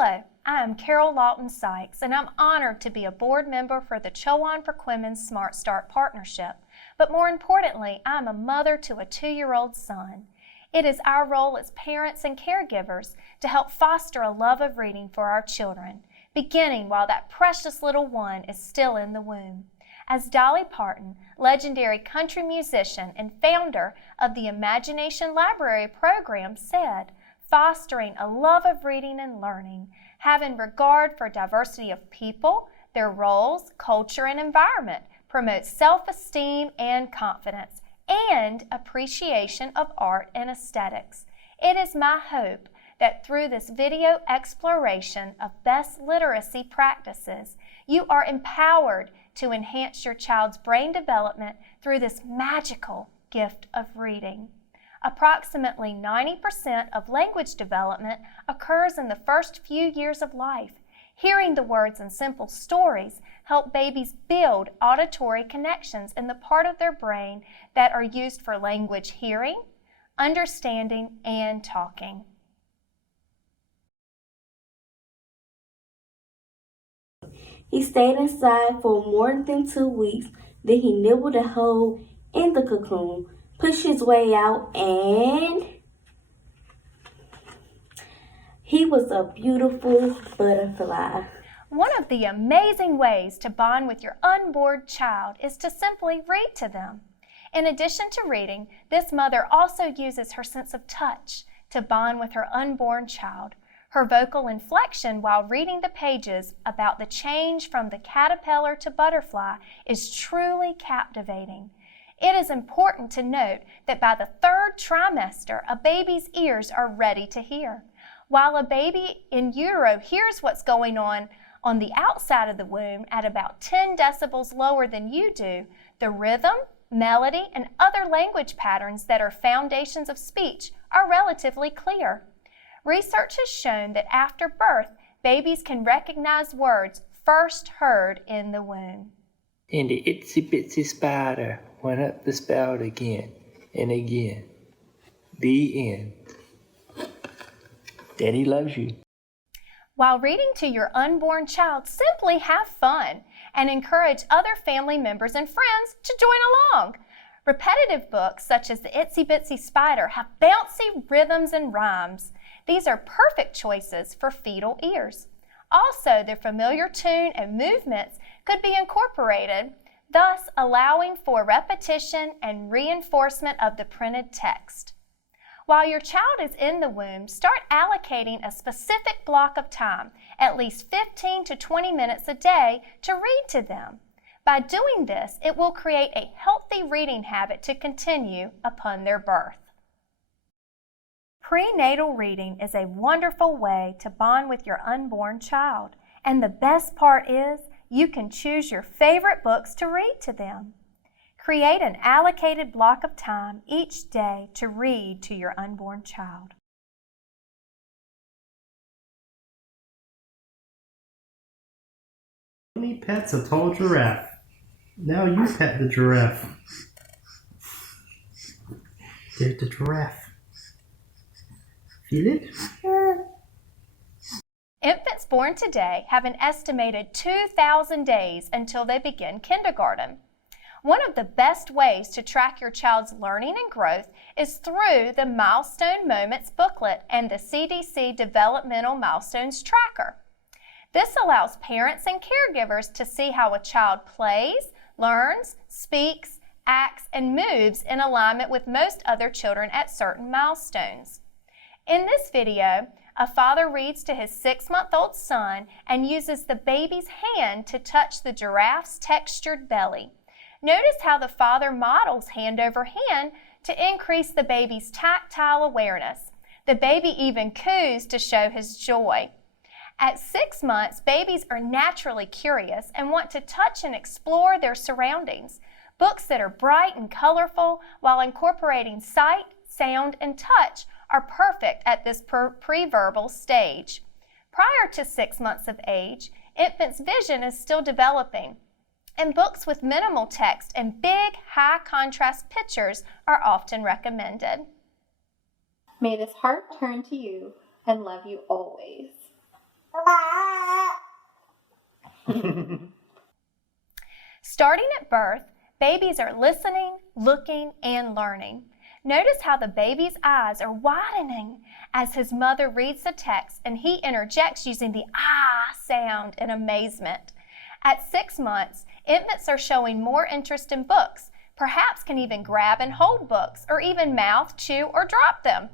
Hello, I am Carol Lawton Sykes, and I'm honored to be a board member for the Chowan Perquimans Smart Start Partnership. But more importantly, I'm a mother to a 2-year-old son. It is our role as parents and caregivers to help foster a love of reading for our children, beginning while that precious little one is still in the womb. As Dolly Parton, legendary country musician and founder of the Imagination Library program, said, fostering a love of reading and learning, having regard for diversity of people, their roles, culture, and environment, promotes self-esteem and confidence, and appreciation of art and aesthetics. It is my hope that through this video exploration of best literacy practices, you are empowered to enhance your child's brain development through this magical gift of reading. Approximately 90% of language development occurs in the first few years of life. Hearing the words in simple stories help babies build auditory connections in the part of their brain that are used for language hearing, understanding, and talking. He stayed inside for more than 2 weeks. Then he nibbled a hole in the cocoon, pushed his way out, and he was a beautiful butterfly. One of the amazing ways to bond with your unborn child is to simply read to them. In addition to reading, this mother also uses her sense of touch to bond with her unborn child. Her vocal inflection while reading the pages about the change from the caterpillar to butterfly is truly captivating. It is important to note that by the 3rd trimester, a baby's ears are ready to hear. While a baby in utero hears what's going on the outside of the womb at about 10 decibels lower than you do, the rhythm, melody, and other language patterns that are foundations of speech are relatively clear. Research has shown that after birth, babies can recognize words first heard in the womb. And the itsy bitsy spider went up the spout again and again. The end. Daddy loves you. While reading to your unborn child, simply have fun and encourage other family members and friends to join along. Repetitive books such as the Itsy Bitsy Spider have bouncy rhythms and rhymes. These are perfect choices for fetal ears. Also, their familiar tune and movements could be incorporated, thus allowing for repetition and reinforcement of the printed text. While your child is in the womb, start allocating a specific block of time, at least 15 to 20 minutes a day, to read to them. By doing this, it will create a healthy reading habit to continue upon their birth. Prenatal reading is a wonderful way to bond with your unborn child, and the best part is you can choose your favorite books to read to them. Create an allocated block of time each day to read to your unborn child. He pets a tall giraffe. Now you pet the giraffe. There's the giraffe. Feel it? Infants born today have an estimated 2,000 days until they begin kindergarten. One of the best ways to track your child's learning and growth is through the Milestone Moments booklet and the CDC Developmental Milestones Tracker. This allows parents and caregivers to see how a child plays, learns, speaks, acts, and moves in alignment with most other children at certain milestones. In this video, a father reads to his 6-month-old son and uses the baby's hand to touch the giraffe's textured belly. Notice how the father models hand over hand to increase the baby's tactile awareness. The baby even coos to show his joy. At 6 months, babies are naturally curious and want to touch and explore their surroundings. Books that are bright and colorful while incorporating sight, sound, and touch are perfect at this pre-verbal stage. Prior to 6 months of age, infants' vision is still developing, and books with minimal text and big, high-contrast pictures are often recommended. May this heart turn to you and love you always. Starting at birth, babies are listening, looking, and learning. Notice how the baby's eyes are widening as his mother reads the text and he interjects using the ah sound in amazement. At 6 months, infants are showing more interest in books, perhaps can even grab and hold books or even mouth, chew, or drop them.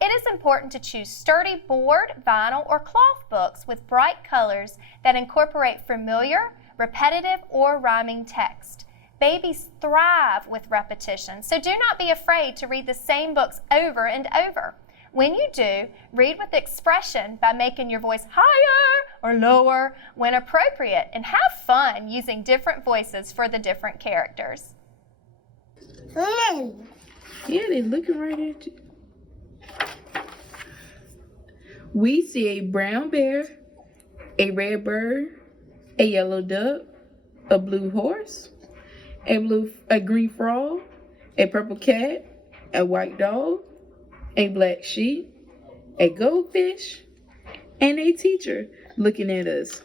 It is important to choose sturdy board, vinyl, or cloth books with bright colors that incorporate familiar, repetitive, or rhyming text. Babies thrive with repetition, so do not be afraid to read the same books over and over. When you do, read with expression by making your voice higher or lower when appropriate, and have fun using different voices for the different characters. Yeah, they're looking right at you. We see a brown bear, a red bird, a yellow duck, a blue horse, a green frog, a purple cat, a white dog, a black sheep, a goldfish, and a teacher looking at us.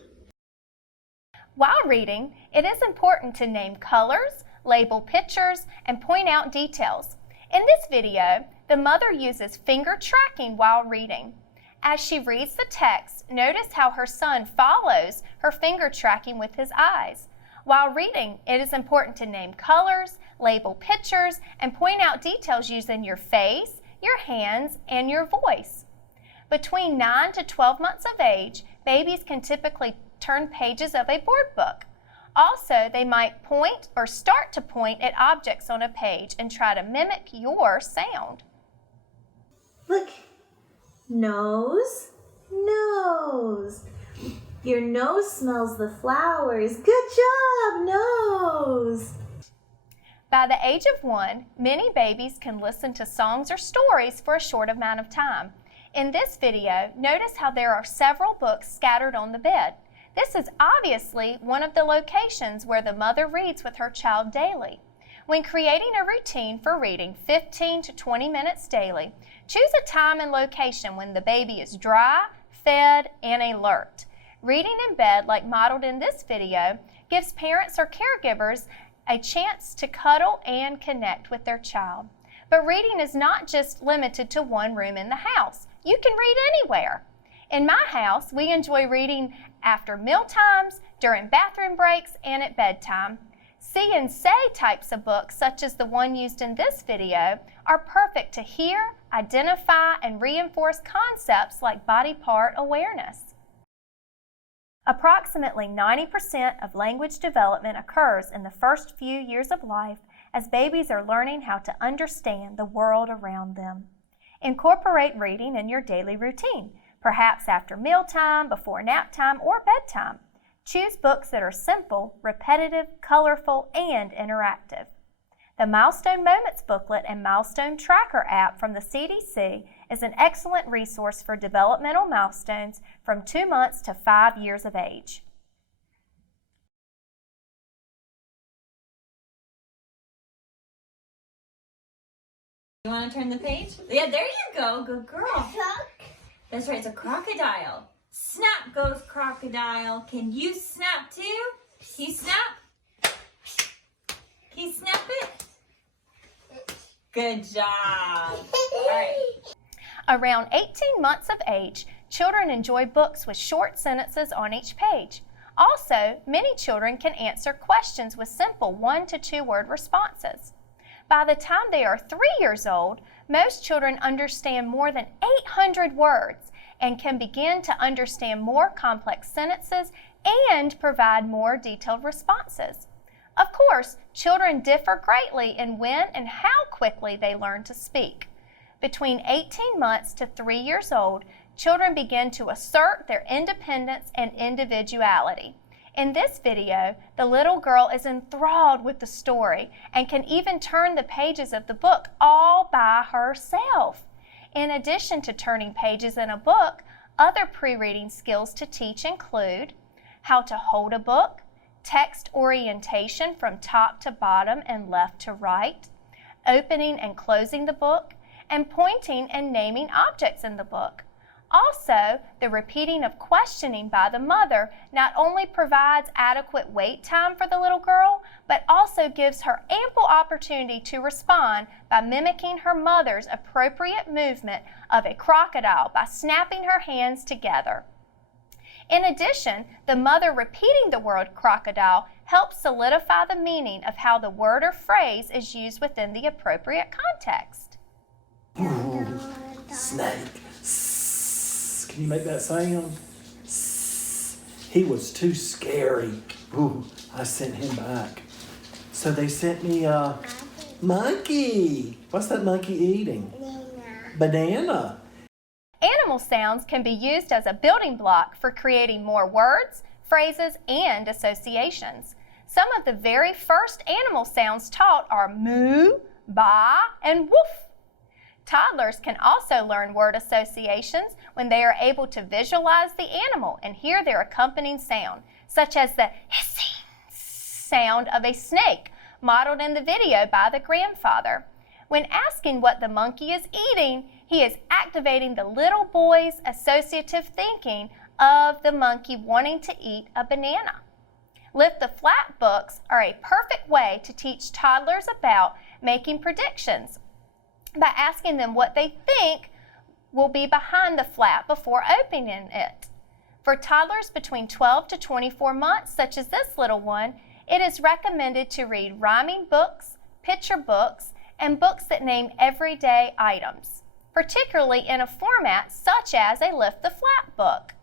While reading, it is important to name colors, label pictures, and point out details. In this video, the mother uses finger tracking while reading. As she reads the text, notice how her son follows her finger tracking with his eyes. While reading, it is important to name colors, label pictures, and point out details using your face, your hands, and your voice. Between 9 to 12 months of age, babies can typically turn pages of a board book. Also, they might point or start to point at objects on a page and try to mimic your sound. Look. Nose, nose. Your nose smells the flowers. Good job, nose. By the age of 1, many babies can listen to songs or stories for a short amount of time. In this video, notice how there are several books scattered on the bed. This is obviously one of the locations where the mother reads with her child daily. When creating a routine for reading 15 to 20 minutes daily, choose a time and location when the baby is dry, fed, and alert. Reading in bed, like modeled in this video, gives parents or caregivers a chance to cuddle and connect with their child. But reading is not just limited to one room in the house. You can read anywhere. In my house, we enjoy reading after meal times, during bathroom breaks, and at bedtime. See and say types of books, such as the one used in this video, are perfect to hear, identify, and reinforce concepts like body part awareness. Approximately 90% of language development occurs in the first few years of life as babies are learning how to understand the world around them. Incorporate reading in your daily routine, perhaps after mealtime, before nap time, or bedtime. Choose books that are simple, repetitive, colorful, and interactive. The Milestone Moments booklet and Milestone Tracker app from the CDC is an excellent resource for developmental milestones from 2 months to 5 years of age. You want to turn the page? Yeah, there you go. Good girl. That's right, it's a crocodile. Snap goes crocodile. Can you snap too? Can you snap? Can you snap it? Good job. All right. Around 18 months of age, children enjoy books with short sentences on each page. Also, many children can answer questions with simple 1 to 2 word responses. By the time they are 3 years old, most children understand more than 800 words and can begin to understand more complex sentences and provide more detailed responses. Of course, children differ greatly in when and how quickly they learn to speak. Between 18 months to 3 years old, children begin to assert their independence and individuality. In this video, the little girl is enthralled with the story and can even turn the pages of the book all by herself. In addition to turning pages in a book, other pre-reading skills to teach include how to hold a book, text orientation from top to bottom and left to right, opening and closing the book, and pointing and naming objects in the book. Also, the repeating of questioning by the mother not only provides adequate wait time for the little girl, but also gives her ample opportunity to respond by mimicking her mother's appropriate movement of a crocodile by snapping her hands together. In addition, the mother repeating the word crocodile helps solidify the meaning of how the word or phrase is used within the appropriate context. Ooh, snake. Can you make that sound? He was too scary. Ooh, I sent him back. So they sent me a monkey. What's that monkey eating? Banana. Animal sounds can be used as a building block for creating more words, phrases, and associations. Some of the very first animal sounds taught are moo, ba, and woof. Toddlers can also learn word associations when they are able to visualize the animal and hear their accompanying sound, such as the hissing sound of a snake modeled in the video by the grandfather. When asking what the monkey is eating, he is activating the little boy's associative thinking of the monkey wanting to eat a banana. Lift the flat books are a perfect way to teach toddlers about making predictions by asking them what they think will be behind the flap before opening it. For toddlers between 12 to 24 months, such as this little one, it is recommended to read rhyming books, picture books, and books that name everyday items, particularly in a format such as a Lift the Flap book.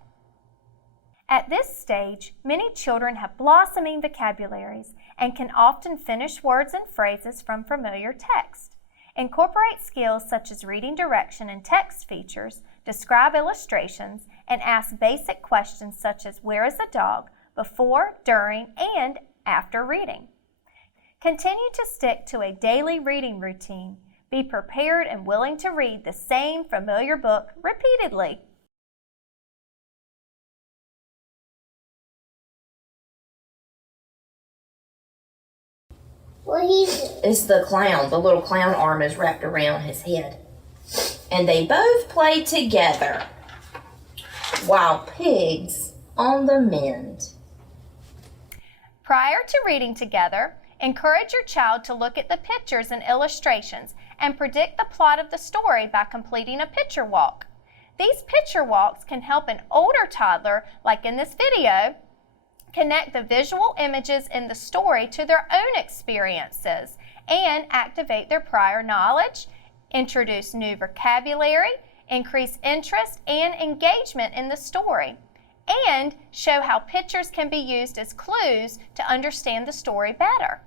At this stage, many children have blossoming vocabularies and can often finish words and phrases from familiar text. Incorporate skills such as reading direction and text features, describe illustrations, and ask basic questions such as where is the dog before, during, and after reading. Continue to stick to a daily reading routine. Be prepared and willing to read the same familiar book repeatedly. It's the clown. The little clown arm is wrapped around his head. And they both play together while pigs on the mend. Prior to reading together, encourage your child to look at the pictures and illustrations and predict the plot of the story by completing a picture walk. These picture walks can help an older toddler, like in this video, connect the visual images in the story to their own experiences and activate their prior knowledge, introduce new vocabulary, increase interest and engagement in the story, and show how pictures can be used as clues to understand the story better.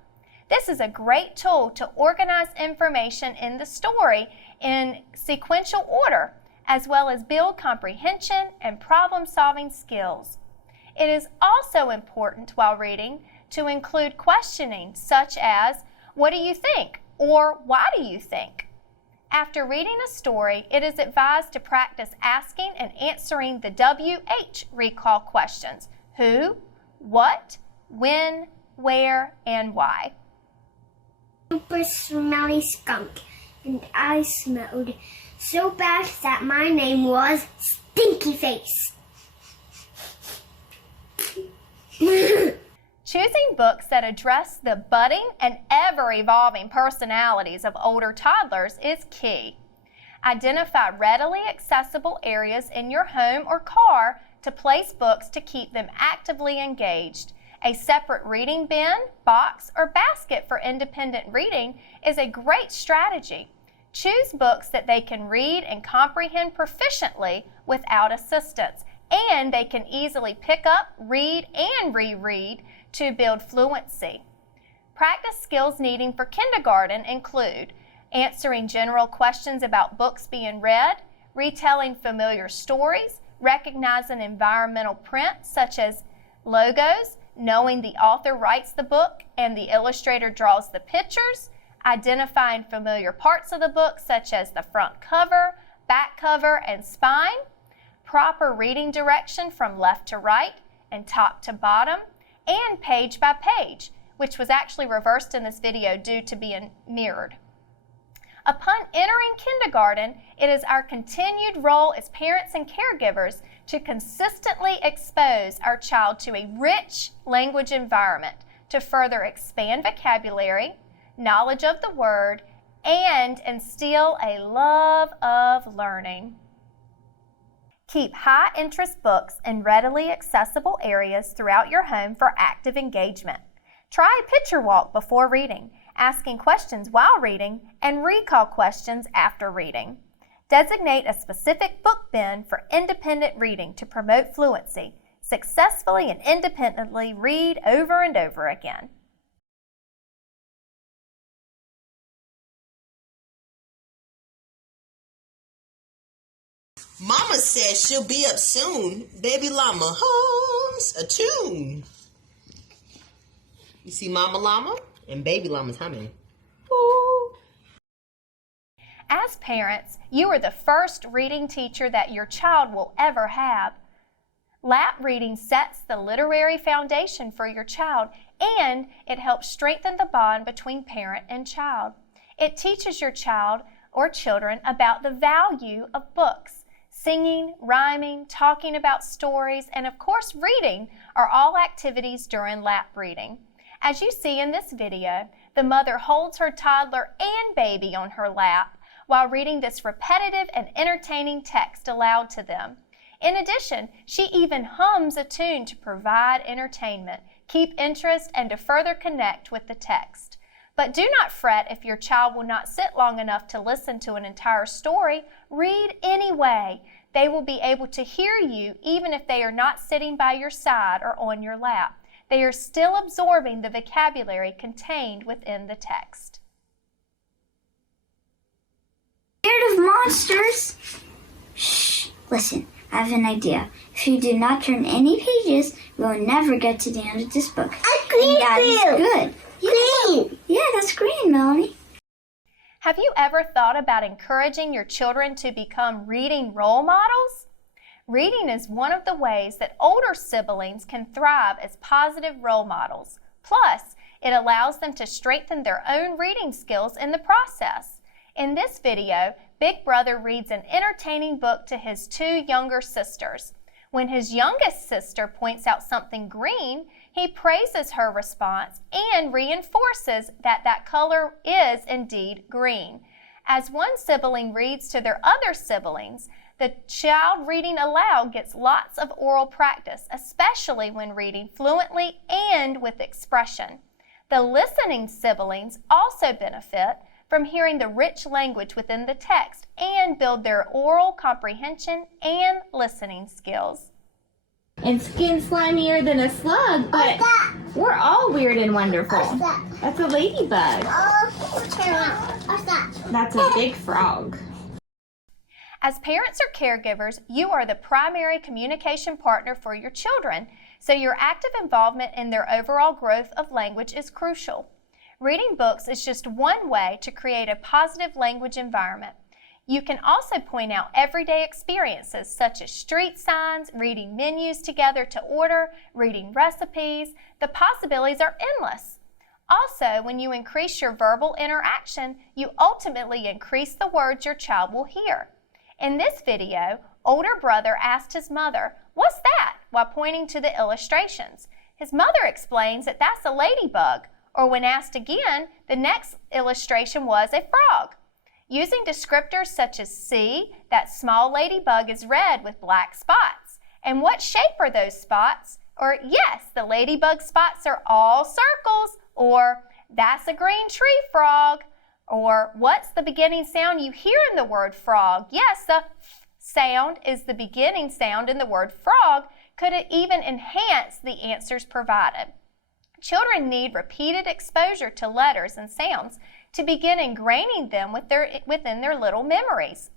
This is a great tool to organize information in the story in sequential order, as well as build comprehension and problem-solving skills. It is also important while reading to include questioning such as, what do you think? Or why do you think? After reading a story, it is advised to practice asking and answering the WH recall questions: who, what, when, where, and why. Super smelly skunk, and I smelled so bad that my name was Stinky Face. Choosing books that address the budding and ever-evolving personalities of older toddlers is key. Identify readily accessible areas in your home or car to place books to keep them actively engaged. A separate reading bin, box, or basket for independent reading is a great strategy. Choose books that they can read and comprehend proficiently without assistance, and they can easily pick up, read, and reread to build fluency. Practice skills needing for kindergarten include answering general questions about books being read, retelling familiar stories, recognizing environmental prints such as logos, knowing the author writes the book and the illustrator draws the pictures, identifying familiar parts of the book such as the front cover, back cover, and spine, proper reading direction from left to right and top to bottom, and page by page, which was actually reversed in this video due to being mirrored. Upon entering kindergarten, it is our continued role as parents and caregivers to consistently expose our child to a rich language environment to further expand vocabulary, knowledge of the word, and instill a love of learning. Keep high-interest books in readily accessible areas throughout your home for active engagement. Try a picture walk before reading, asking questions while reading, and recall questions after reading. Designate a specific book bin for independent reading to promote fluency. Successfully and independently read over and over again. Mama says she'll be up soon. Baby llama hums a tune. You see Mama Llama and Baby Llama's humming. Ooh. As parents, you are the first reading teacher that your child will ever have. Lap reading sets the literary foundation for your child, and it helps strengthen the bond between parent and child. It teaches your child or children about the value of books. Singing, rhyming, talking about stories, and of course reading are all activities during lap reading. As you see in this video, the mother holds her toddler and baby on her lap while reading this repetitive and entertaining text aloud to them. In addition, she even hums a tune to provide entertainment, keep interest, and to further connect with the text. But do not fret if your child will not sit long enough to listen to an entire story. Read anyway. They will be able to hear you even if they are not sitting by your side or on your lap. They are still absorbing the vocabulary contained within the text. Scared of monsters? Shh, listen, I have an idea. If you do not turn any pages, we will never get to the end of this book. And that is good. Green. Yeah, that's green, Melanie. Have you ever thought about encouraging your children to become reading role models? Reading is one of the ways that older siblings can thrive as positive role models. Plus, it allows them to strengthen their own reading skills in the process. In this video, Big Brother reads an entertaining book to his two younger sisters. When his youngest sister points out something green, he praises her response and reinforces that that color is indeed green. As one sibling reads to their other siblings, the child reading aloud gets lots of oral practice, especially when reading fluently and with expression. The listening siblings also benefit from hearing the rich language within the text and build their oral comprehension and listening skills. And skin slimier than a slug, but we're all weird and wonderful. That's a ladybug. That's a big frog. As parents or caregivers, you are the primary communication partner for your children, so your active involvement in their overall growth of language is crucial. Reading books is just one way to create a positive language environment. You can also point out everyday experiences such as street signs, reading menus together to order, reading recipes. The possibilities are endless. Also, when you increase your verbal interaction, you ultimately increase the words your child will hear. In this video, older brother asked his mother, "What's that?" while pointing to the illustrations. His mother explains that that's a ladybug, or when asked again, the next illustration was a frog. Using descriptors such as see, that small ladybug is red with black spots. And what shape are those spots? Or yes, the ladybug spots are all circles. Or that's a green tree frog. Or what's the beginning sound you hear in the word frog? Yes, the f sound is the beginning sound in the word frog. Could it even enhance the answers provided? Children need repeated exposure to letters and sounds to begin ingraining them within their little memories.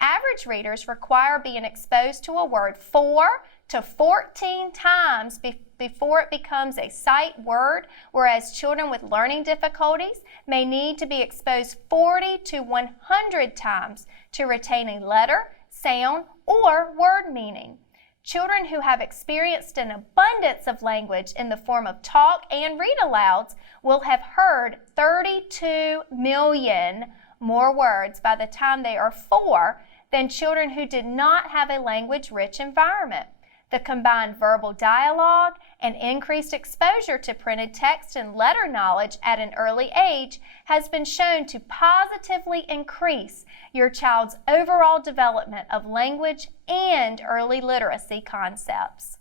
Average readers require being exposed to a word 4 to 14 times before it becomes a sight word, whereas children with learning difficulties may need to be exposed 40 to 100 times to retain a letter, sound, or word meaning. Children who have experienced an abundance of language in the form of talk and read-alouds will have heard 32 million more words by the time they are 4 than children who did not have a language-rich environment. The combined verbal dialogue and increased exposure to printed text and letter knowledge at an early age has been shown to positively increase your child's overall development of language and early literacy concepts.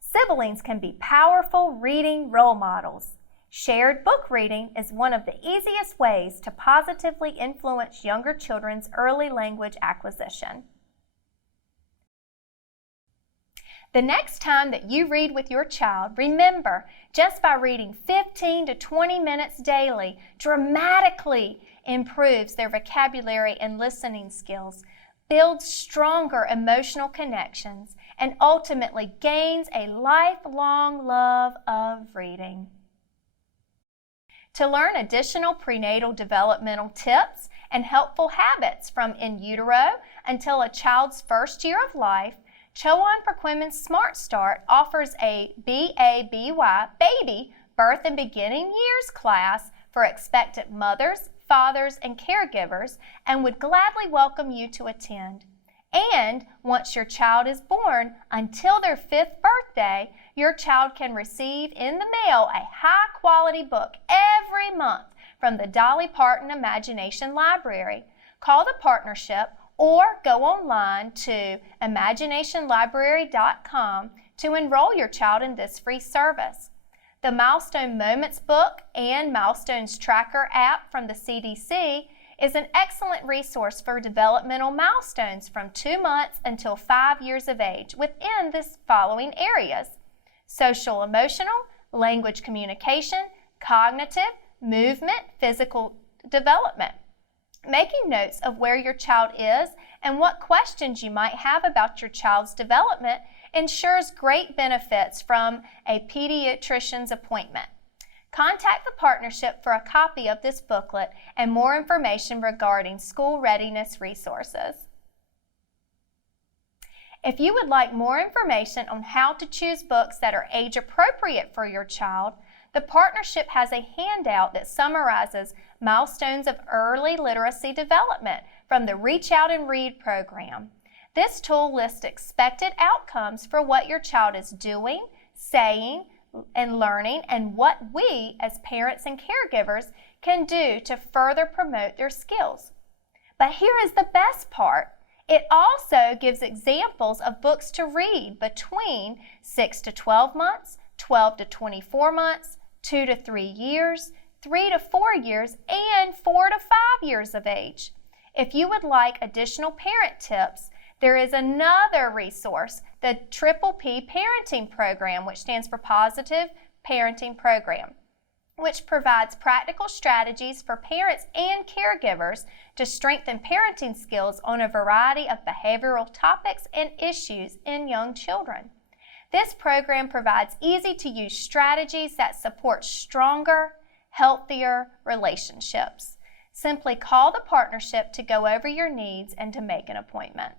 Siblings can be powerful reading role models. Shared book reading is one of the easiest ways to positively influence younger children's early language acquisition. The next time that you read with your child, remember, just by reading 15 to 20 minutes daily dramatically improves their vocabulary and listening skills, builds stronger emotional connections, and ultimately gains a lifelong love of reading. To learn additional prenatal developmental tips and helpful habits from in utero until a child's first year of life, Chowan Perquimans Smart Start offers a BABY Baby Birth and Beginning Years class for expectant mothers, fathers, and caregivers, and would gladly welcome you to attend. And once your child is born, until their 5th birthday, your child can receive in the mail a high-quality book every month from the Dolly Parton Imagination Library. Call the partnership or go online to imaginationlibrary.com to enroll your child in this free service. The Milestone Moments book and Milestones Tracker app from the CDC is an excellent resource for developmental milestones from 2 months until 5 years of age within the following areas: social emotional, language communication, cognitive, movement, physical development. Making notes of where your child is and what questions you might have about your child's development ensures great benefits from a pediatrician's appointment. Contact the partnership for a copy of this booklet and more information regarding school readiness resources. If you would like more information on how to choose books that are age appropriate for your child, the partnership has a handout that summarizes milestones of early literacy development from the Reach Out and Read program. This tool lists expected outcomes for what your child is doing, saying, and learning, and what we as parents and caregivers can do to further promote their skills. But here is the best part. It also gives examples of books to read between 6 to 12 months, 12 to 24 months, 2 to 3 years, 3 to 4 years, and 4 to 5 years of age. If you would like additional parent tips, there is another resource, the Triple P Parenting Program, which stands for Positive Parenting Program, which provides practical strategies for parents and caregivers to strengthen parenting skills on a variety of behavioral topics and issues in young children. This program provides easy-to-use strategies that support stronger, healthier relationships. Simply call the partnership to go over your needs and to make an appointment.